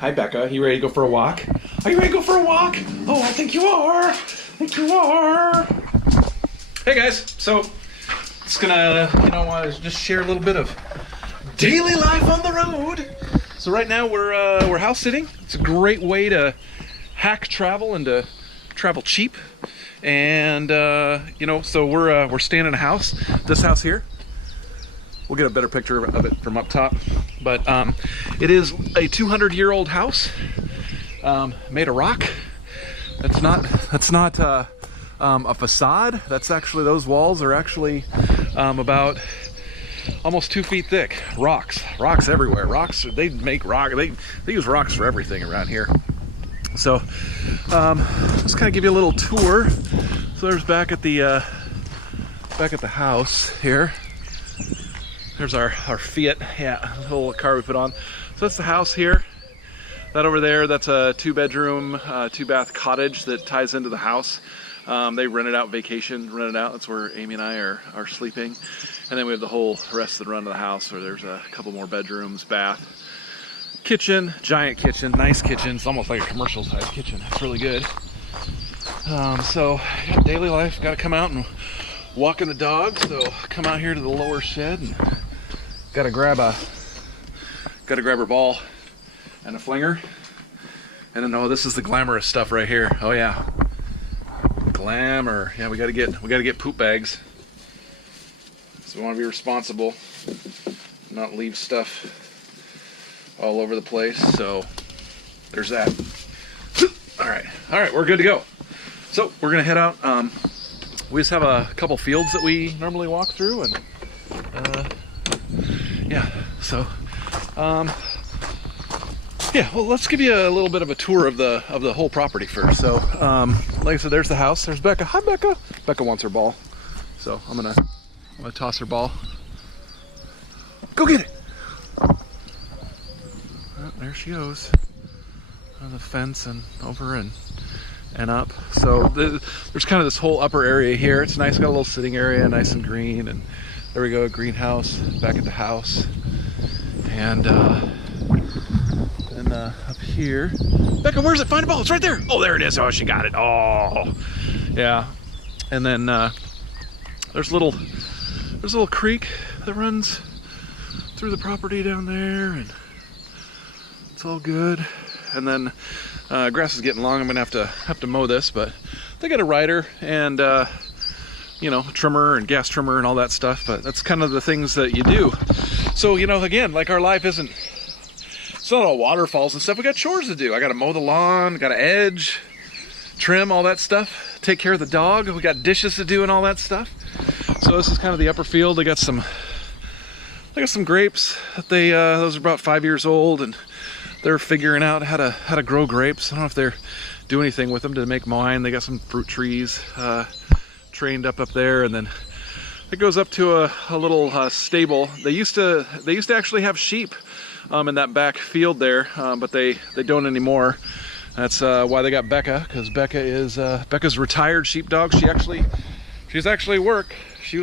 Hi, Becca. You ready to go for a walk? Are you ready to go for a walk? Oh, I think you are. I think you are. Hey, guys. So, just gonna, just share a little bit of daily life on the road. So right now we're house sitting. It's a great way to hack travel and to travel cheap. And so we're staying in a house. This house here. We'll get a better picture of it from up top. But it is a 200-year-old house made of rock. That's not a facade. That's actually, those walls are actually about almost 2 feet thick. Rocks everywhere. Rocks. They make rock. They use rocks for everything around here. So let's kind of give you a little tour. So there's back at the house here. There's our Fiat, little car we put on. So that's the house here. That over there, that's a 2-bedroom, 2-bath cottage that ties into the house. They rented out, that's where Amy and I are sleeping. And then we have the whole rest of the run of the house where there's a couple more bedrooms, bath, kitchen, giant kitchen, nice kitchen. It's almost like a commercial sized kitchen. It's really good. So daily life, got to come out and walking the dog. So come out here to the lower shed and gotta grab her ball and a flinger. And then, oh, this is the glamorous stuff right here. Oh yeah, glamour. Yeah, we gotta get poop bags. So we want to be responsible, not leave stuff all over the place. So there's that. All right, we're good to go. So we're gonna head out. We just have a couple fields that we normally walk through, and well, let's give you a little bit of a tour of the whole property first. So like I said, there's the house. There's Becca. Hi, Becca. Becca wants her ball, so I'm gonna toss her ball. Go get it. Oh, there she goes. On the fence and over and up. So there's kind of this whole upper area here. It's nice. Got a little sitting area, nice and green. And there we go, greenhouse back at the house. And then up here, Becca, where's it? Find a ball. It's right there. Oh, there it is. Oh, she got it. Oh, yeah. And then there's a little creek that runs through the property down there, and it's all good. And then grass is getting long. I'm gonna have to mow this, but they got a rider and trimmer and gas trimmer and all that stuff. But that's kind of the things that you do. So again, like, our life it's not all waterfalls and stuff. We got chores to do. I got to mow the lawn, got to edge, trim, all that stuff. Take care of the dog. We got dishes to do and all that stuff. So this is kind of the upper field. They got some grapes. Those are about 5 years old, and they're figuring out how to grow grapes. I don't know if they're doing anything with them to make wine. They got some fruit trees trained up there, and then it goes up to a little stable. They used to actually have sheep in that back field there, but they don't anymore. That's why they got Becca, because Becca's a retired sheepdog. She was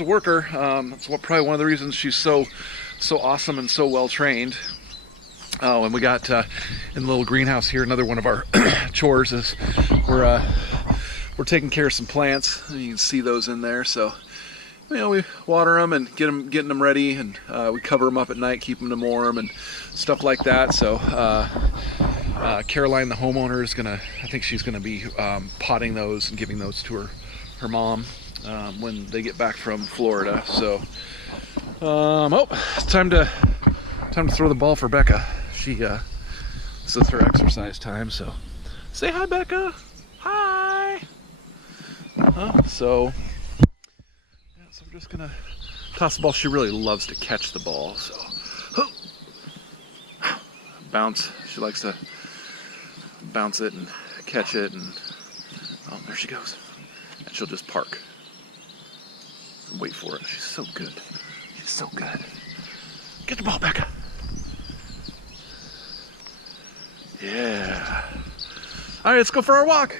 a worker. That's probably one of the reasons she's so awesome and so well trained. Oh, and we got in the little greenhouse here, another one of our chores is we're taking care of some plants. You can see those in there. So we water them and getting them ready, and we cover them up at night, keep them warm and stuff like that. So Caroline, the homeowner, I think she's gonna be potting those and giving those to her mom when they get back from Florida. So it's time to throw the ball for Becca. This is her exercise time. So say hi, Becca. Hi. So we're just gonna toss the ball. She really loves to catch the ball, so bounce. She likes to bounce it and catch it, and oh, there she goes. And she'll just park and wait for it. She's so good. She's so good. Get the ball, Becca. Yeah. All right, let's go for our walk.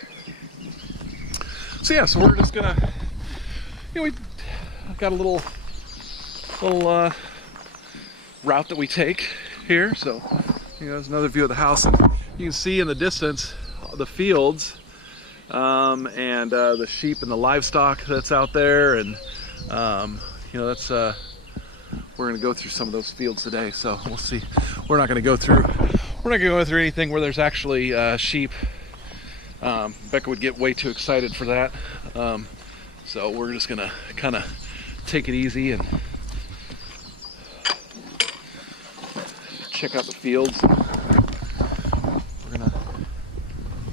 So yeah, so we're just gonna, we got a little route that we take here. So there's another view of the house. And you can see in the distance the fields and the sheep and the livestock that's out there, and you know, that's we're going to go through some of those fields today, so we'll see. We're not going to go through anything where there's actually sheep. Becca would get way too excited for that, so we're just going to kind of take it easy and check out the fields. We're going to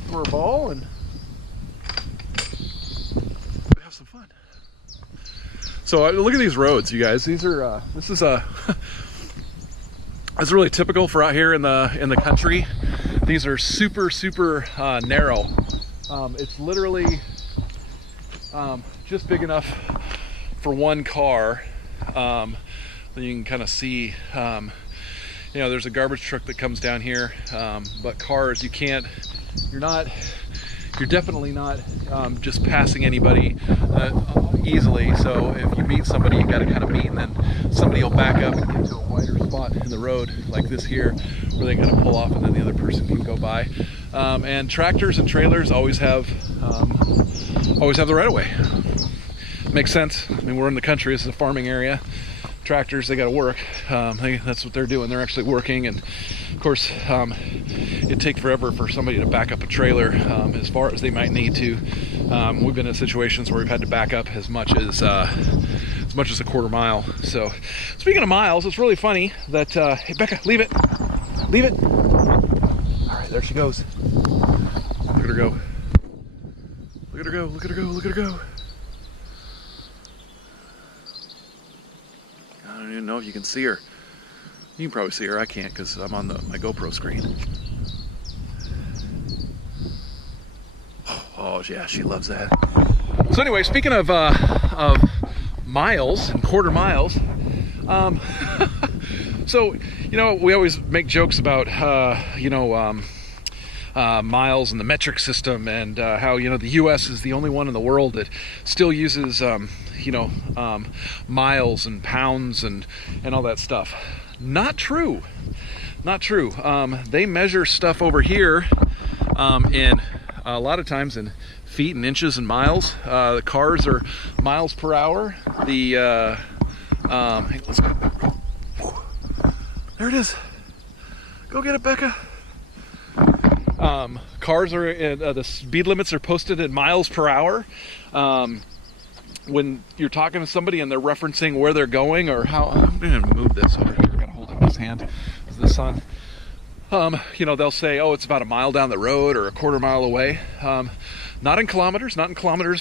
throw a ball and have some fun. So look at these roads, you guys. These are this is it's really typical for out here in the country. These are super narrow. It's literally just big enough for one car. Then you can kind of see, you know, there's a garbage truck that comes down here, but cars, you're definitely not just passing anybody easily. So if you meet somebody, you got to kind of meet, and then somebody will back up and get to a wider spot in the road like this here, where they kind of pull off and then the other person can go by. And tractors and trailers always have the right of way. Makes sense. I mean, we're in the country. This is a farming area. Tractors, they got to work. That's what they're doing. They're actually working, and of course, it'd take forever for somebody to back up a trailer as far as they might need to. We've been in situations where we've had to back up as much as a quarter mile. So, speaking of miles, it's really funny that hey, Becca, leave it. All right, there she goes. Look at her go. Look at her go. Look at her go. Look at her go. I don't even know if you can see her. You can probably see her. I can't because I'm on my GoPro screen. Oh yeah, she loves that. So anyway, speaking of miles and quarter miles, so you know, we always make jokes about miles and the metric system, and how, you know, the U.S. is the only one in the world that still uses miles and pounds and all that stuff. Not true. They measure stuff over here in a lot of times in feet and inches and miles. The cars are miles per hour. Hey, let's go. There it is. Go get it, Becca. Cars are the speed limits are posted in miles per hour. When you're talking to somebody and they're referencing where they're going or how, I'm going to move this over here. I got to hold it in his hand. It's the sun. You know, they'll say, oh, it's about a mile down the road or a quarter mile away. Not in kilometers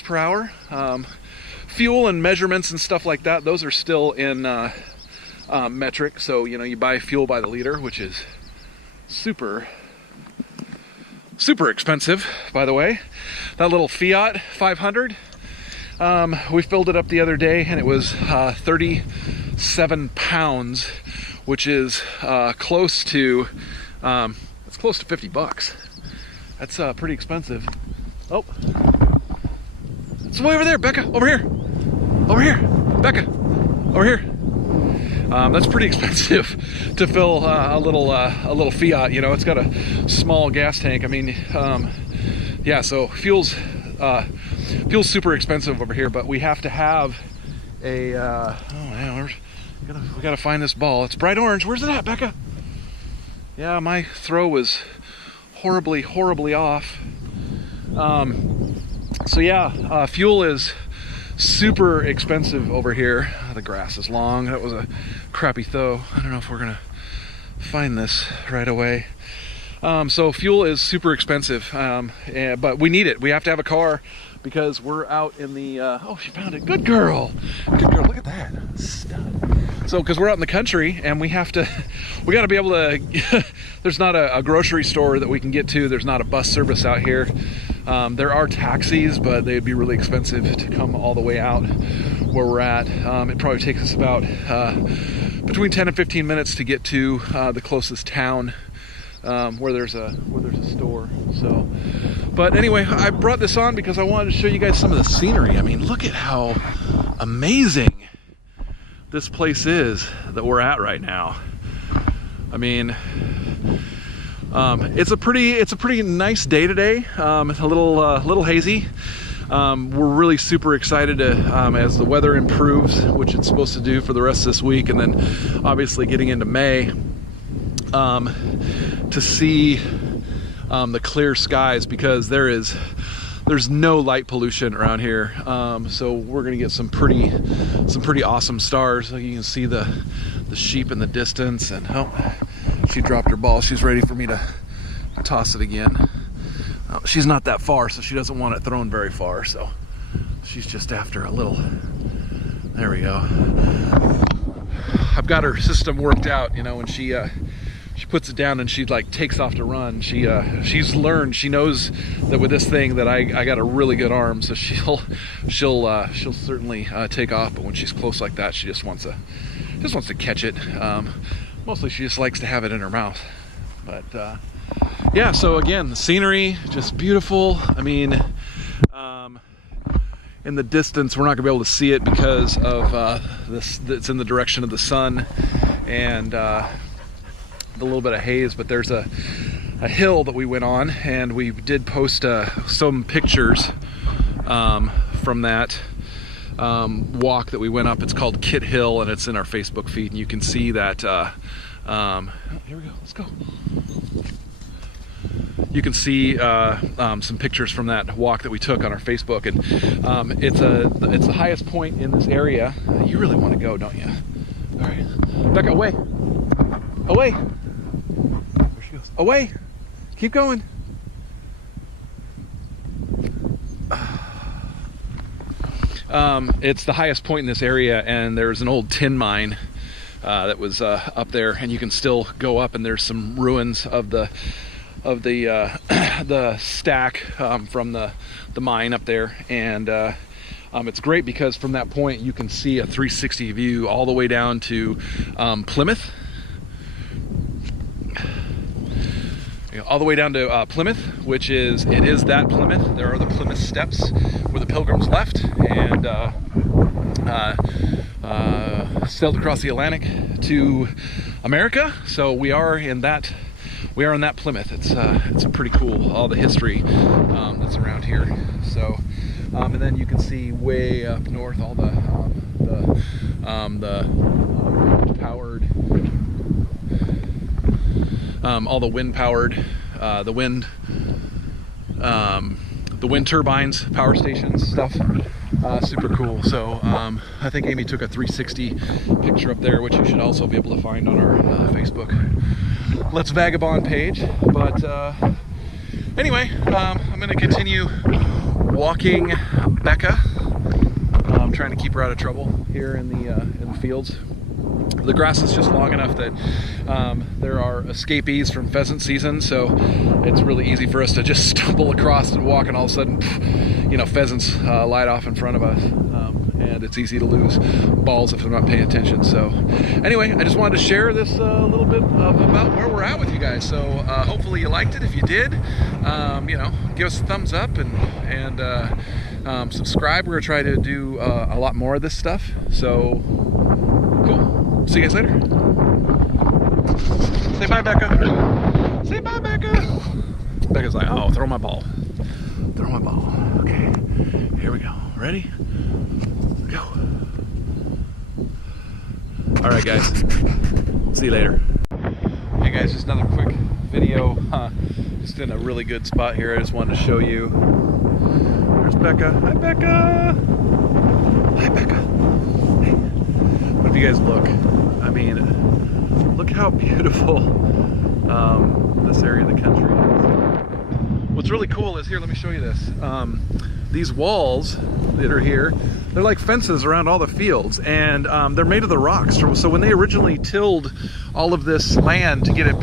per hour. Fuel and measurements and stuff like that, those are still in metric. So, you know, you buy fuel by the liter, which is super expensive, by the way. That little Fiat 500, we filled it up the other day and it was 37 pounds, which is close to $50. That's pretty expensive. Oh, it's way over there, Becca. Over here, Becca. Over here. That's pretty expensive to fill a little Fiat. You know, it's got a small gas tank. I mean, yeah. So fuel's super expensive over here, but we have to have a. Oh man, we gotta find this ball. It's bright orange. Where's it at, Becca? Yeah, my throw was horribly off. So yeah, fuel is super expensive over here. The grass is long. That was a crappy throw. I don't know if we're gonna find this right away. So fuel is super expensive, but we need it. We have to have a car because we're out in the oh, she found it. Good girl, look at that stud. So because we're out in the country and we got to be able to there's not a grocery store that we can get to. There's not a bus service out here. There are taxis, but they'd be really expensive to come all the way out where we're at. It probably takes us about between 10 and 15 minutes to get to the closest town where there's a store. So, but anyway, I brought this on because I wanted to show you guys some of the scenery. I mean, look at how amazing this place is that we're at right now. I mean, It's a pretty nice day today. A little hazy. We're really super excited to, as the weather improves, which it's supposed to do for the rest of this week, and then obviously getting into May, to see the clear skies, because there's no light pollution around here. So we're gonna get some pretty awesome stars. Like you can see the sheep in the distance, and oh, she dropped her ball. She's ready for me to toss it again. She's not that far, so she doesn't want it thrown very far, so she's just after a little. There we go. I've got her system worked out, you know, when she puts it down and she like takes off to run. She's learned, she knows that with this thing that I got a really good arm, so she'll certainly take off, but when she's close like that, she just wants to catch it. Mostly she just likes to have it in her mouth. But yeah, so again, the scenery, just beautiful. I mean, in the distance, we're not gonna be able to see it because of this. It's in the direction of the sun and the little bit of haze. But there's a hill that we went on, and we did post some pictures from that walk that we went up. It's called Kit Hill, and it's in our Facebook feed, and you can see that. Here we go. Let's go. You can see some pictures from that walk that we took on our Facebook, and it's the highest point in this area. You really want to go, don't you? All right, Becca, away, away. There she goes. Away. Keep going. It's the highest point in this area, and there's an old tin mine that was up there, and you can still go up, and there's some ruins of the stack from the mine up there, and it's great because from that point you can see a 360 view all the way down to Plymouth. All the way down to Plymouth, which is that Plymouth. There are the Plymouth steps where the Pilgrims left and sailed across the Atlantic to America. So we are in that Plymouth. It's pretty cool, all the history that's around here. So and then you can see way up north all the powered. All the wind-powered, the wind turbines, power stations, stuff. Super cool. So I think Amy took a 360 picture up there, which you should also be able to find on our Facebook Let's Vagabond page. But anyway, I'm going to continue walking Becca. I'm trying to keep her out of trouble here in the fields. The grass is just long enough that there are escapees from pheasant season, so it's really easy for us to just stumble across and walk, and all of a sudden, you know, pheasants light off in front of us, and it's easy to lose balls if I'm not paying attention. So anyway, I just wanted to share this little bit about where we're at with you guys. So hopefully you liked it. If you did, you know, give us a thumbs up and subscribe. We're gonna try to do a lot more of this stuff. So cool. See you guys later. Say bye, Becca. Say bye, Becca. Becca's like, oh, throw my ball. Throw my ball. Okay, here we go. Ready? Go. All right, guys. See you later. Hey, guys, just another quick video. Just in a really good spot here. I just wanted to show you. There's Becca. Hi, Becca. Hi, Becca. Hey. But if you guys look, I mean, look how beautiful this area of the country is. What's really cool is, here, let me show you this. These walls that are here, they're like fences around all the fields, and they're made of the rocks. So when they originally tilled all of this land to get it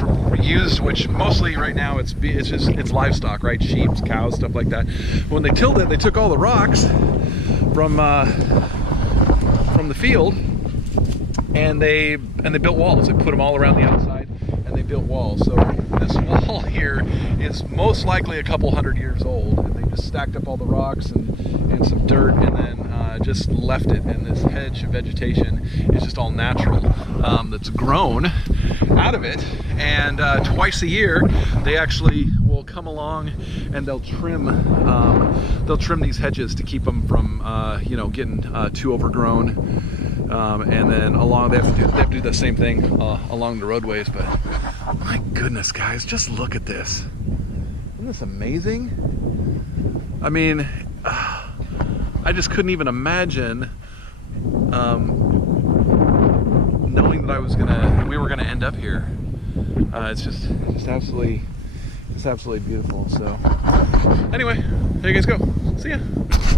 used, which mostly right now it's livestock, right? Sheep, cows, stuff like that. But when they tilled it, they took all the rocks from the field, and they built walls. They put them all around the outside, and they built walls. So this wall here is most likely a couple hundred years old, and they just stacked up all the rocks and some dirt, and then just left it. And this hedge of vegetation is just all natural, that's grown. out of it, and twice a year they actually will come along and they'll trim these hedges to keep them from you know, getting too overgrown, and then they have to do the same thing along the roadways. But my goodness, guys, just look at this. Isn't this amazing? I mean, I just couldn't even imagine knowing that we were gonna end up here. It's just absolutely beautiful. So anyway, there you guys go. See ya.